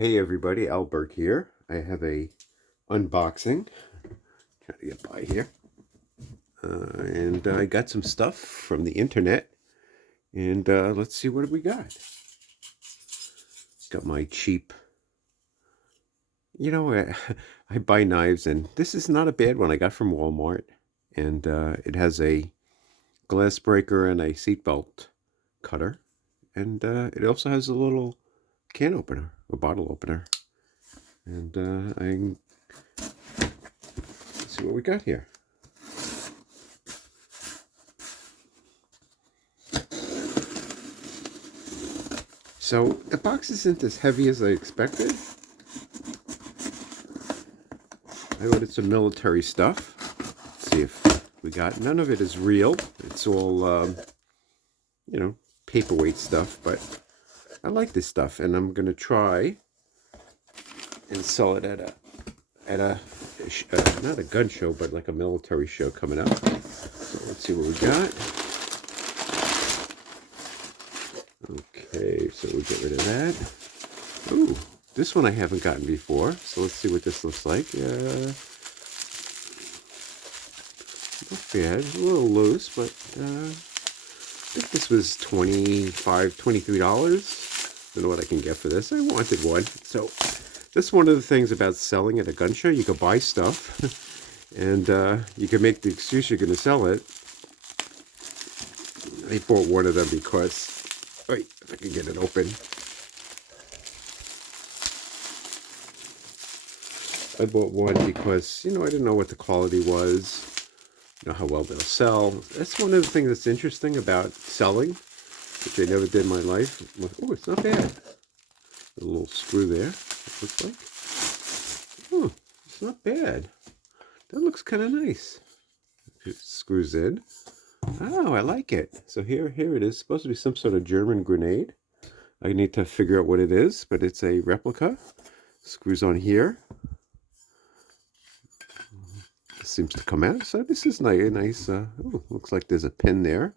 Hey everybody, Albert here. I have a unboxing. Trying to get by here. And I got some stuff from the internet. And let's see what we got. Got my cheap, I buy knives, and this is not a bad one I got from Walmart. And it has a glass breaker and a seatbelt cutter. And it also has a little can opener, a bottle opener. And let's see what we got here. So the box isn't as heavy as I expected. I ordered some military stuff. Let's see if we got, none of it is real. It's all, paperweight stuff, but I like this stuff, and I'm going to try and sell it at a not a gun show, but like a military show coming up. So let's see what we got. Okay, so we'll get rid of that. Ooh, this one I haven't gotten before, so let's see what this looks like. Not bad, a little loose, but I think this was $23. Don't know what I can get for this. I wanted one. So that's one of the things about selling at a gun show. You can buy stuff, and you can make the excuse you're going to sell it. I bought one of them because, wait, if I can get it open. I bought one because, I didn't know what the quality was, how well they'll sell. That's one of the things that's interesting about selling, which I never did in my life. Oh, it's not bad. A little screw there, it looks like. Oh, it's not bad. That looks kind of nice. It screws in. Oh, I like it. So here it is. Supposed to be some sort of German grenade. I need to figure out what it is, but it's a replica. Screws on here. Seems to come out. So this is nice. Looks like there's a pin there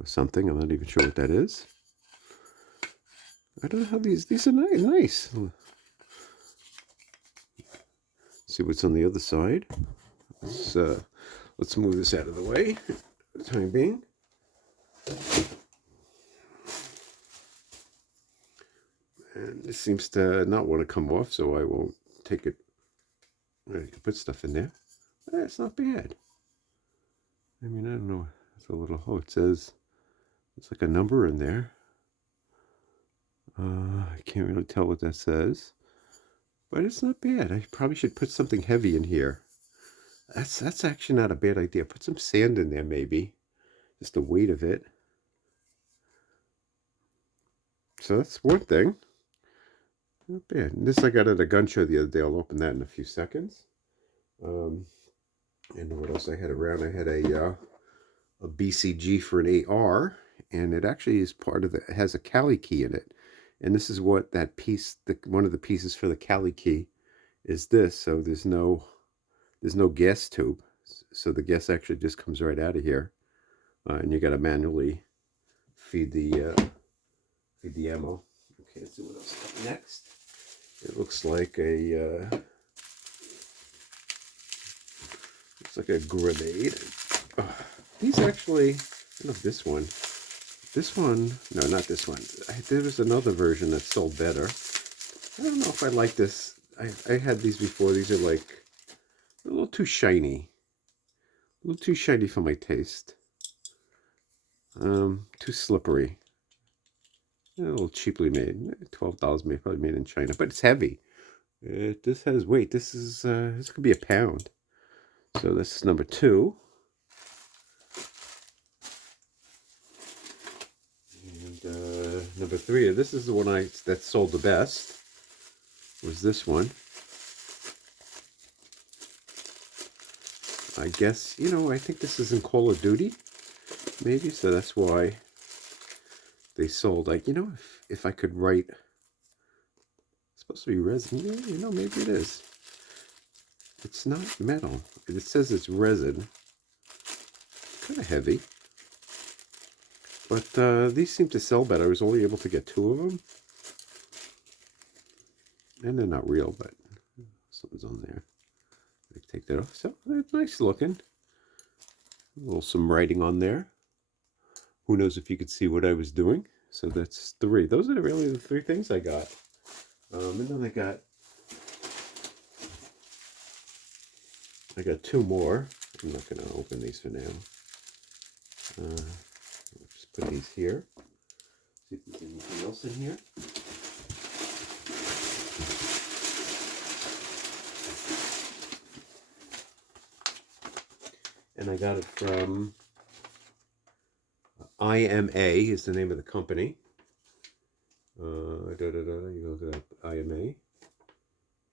or something. I'm not even sure what that is. I don't know how these are nice. See what's on the other side. Let's move this out of the way for the time being. And this seems to not want to come off, so I won't take it. I can put stuff in there. It's not bad. I mean, I don't know. It's a little, it says, it's like a number in there. I can't really tell what that says, but it's not bad. I probably should put something heavy in here. That's actually not a bad idea. Put some sand in there, maybe. Just the weight of it. So that's one thing. Not bad. And this I got at a gun show the other day. I'll open that in a few seconds. And what else I had around? I had a BCG for an AR, and it actually is part of it has a Kali key in it. And this is what that piece, one of the pieces for the Kali key is this. So there's no gas tube. So the gas actually just comes right out of here. And you got to manually feed the ammo. Okay, let's see what else I got next. It looks like a grenade. These actually, I don't know if this one, no, not this one. There was another version that sold better. I don't know if I like this. I had these before. These are like a little too shiny. A little too shiny for my taste. Too slippery. A little cheaply made. $12 maybe, probably made in China, but it's heavy. This has weight. This could be a pound. So this is number 2. And number 3. This is the one that sold the best. Was this one? I guess, I think this is in Call of Duty, maybe, so that's why they sold. Like, if I could write, it's supposed to be resin. Yeah, maybe it is. It's not metal. It says it's resin. Kind of heavy. But these seem to sell better. I was only able to get 2 of them. And they're not real, but something's on there. I take that off. So they're nice looking. A little some writing on there. Who knows if you could see what I was doing? So that's 3. Those are really the 3 things I got. And then I got 2 more. I'm not going to open these for now. Just put these here. See if there's anything else in here. And I got it from IMA is the name of the company. You look it up, IMA.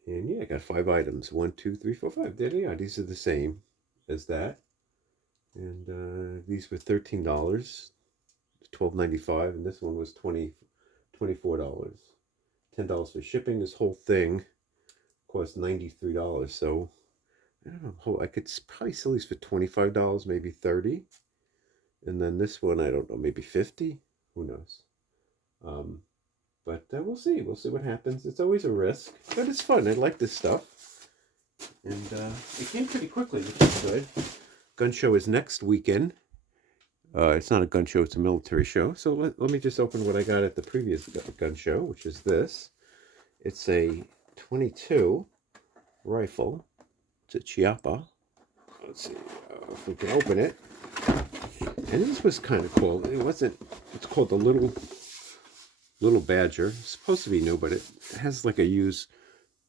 And yeah, I got 5 items. 1, 2, 3, 4, 5. There they are. These are the same as that. And these were $13, $12.95, and this one was $24. $10 for shipping. This whole thing cost $93. So I don't know. I could probably sell these for $25, maybe $30. And then this one, I don't know, maybe $50. Who knows? But we'll see. We'll see what happens. It's always a risk, but it's fun. I like this stuff. And it came pretty quickly, which is good. Gun show is next weekend. It's not a gun show, it's a military show. So let me just open what I got at the previous gun show, which is this. It's a 22 rifle. It's a Chiappa. Let's see if we can open it. And this was kind of cool. It wasn't, it's called the Little Badger. It's supposed to be new, but it has like a used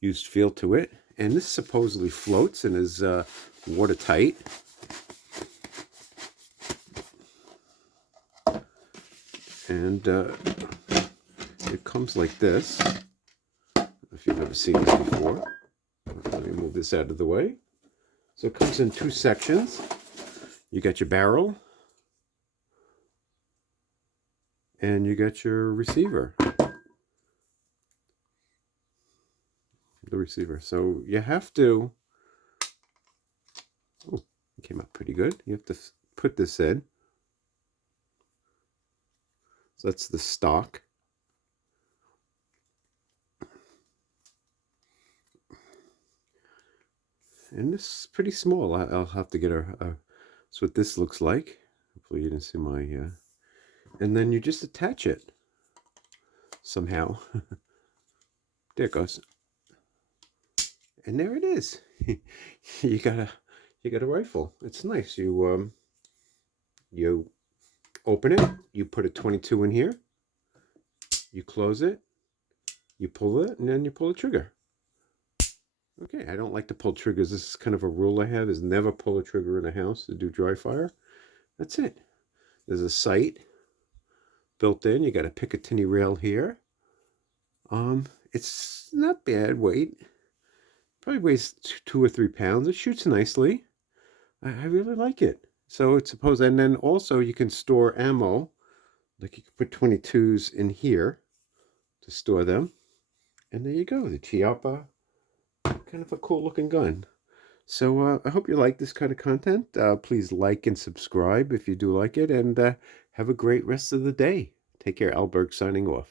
feel to it. And this supposedly floats and is watertight. And it comes like this. If you've ever seen this before. Let me move this out of the way. So it comes in 2 sections. You got your barrel. And you got your receiver. The receiver. So you have to... Oh, it came out pretty good. You have to put this in. So that's the stock. And this is pretty small. I'll have to get that's what this looks like. Hopefully you didn't see my... And then you just attach it somehow. There it goes. And there it is. You got a rifle. It's nice. You open it, you put a 22 in here, you close it, you pull it, and then you pull the trigger. Okay, I don't like to pull triggers. This is kind of a rule I have, is never pull a trigger in a house to do dry fire. That's it. There's a sight built in. You got a Picatinny rail here. It's not bad weight. Probably weighs 2 or 3 pounds. It shoots nicely. I really like it. So it's supposed, and then also you can store ammo. Like you can put 22s in here to store them. And there you go, the Chiappa. Kind of a cool looking gun. So I hope you like this kind of content. Please like and subscribe if you do like it. And have a great rest of the day. Take care. Alberg signing off.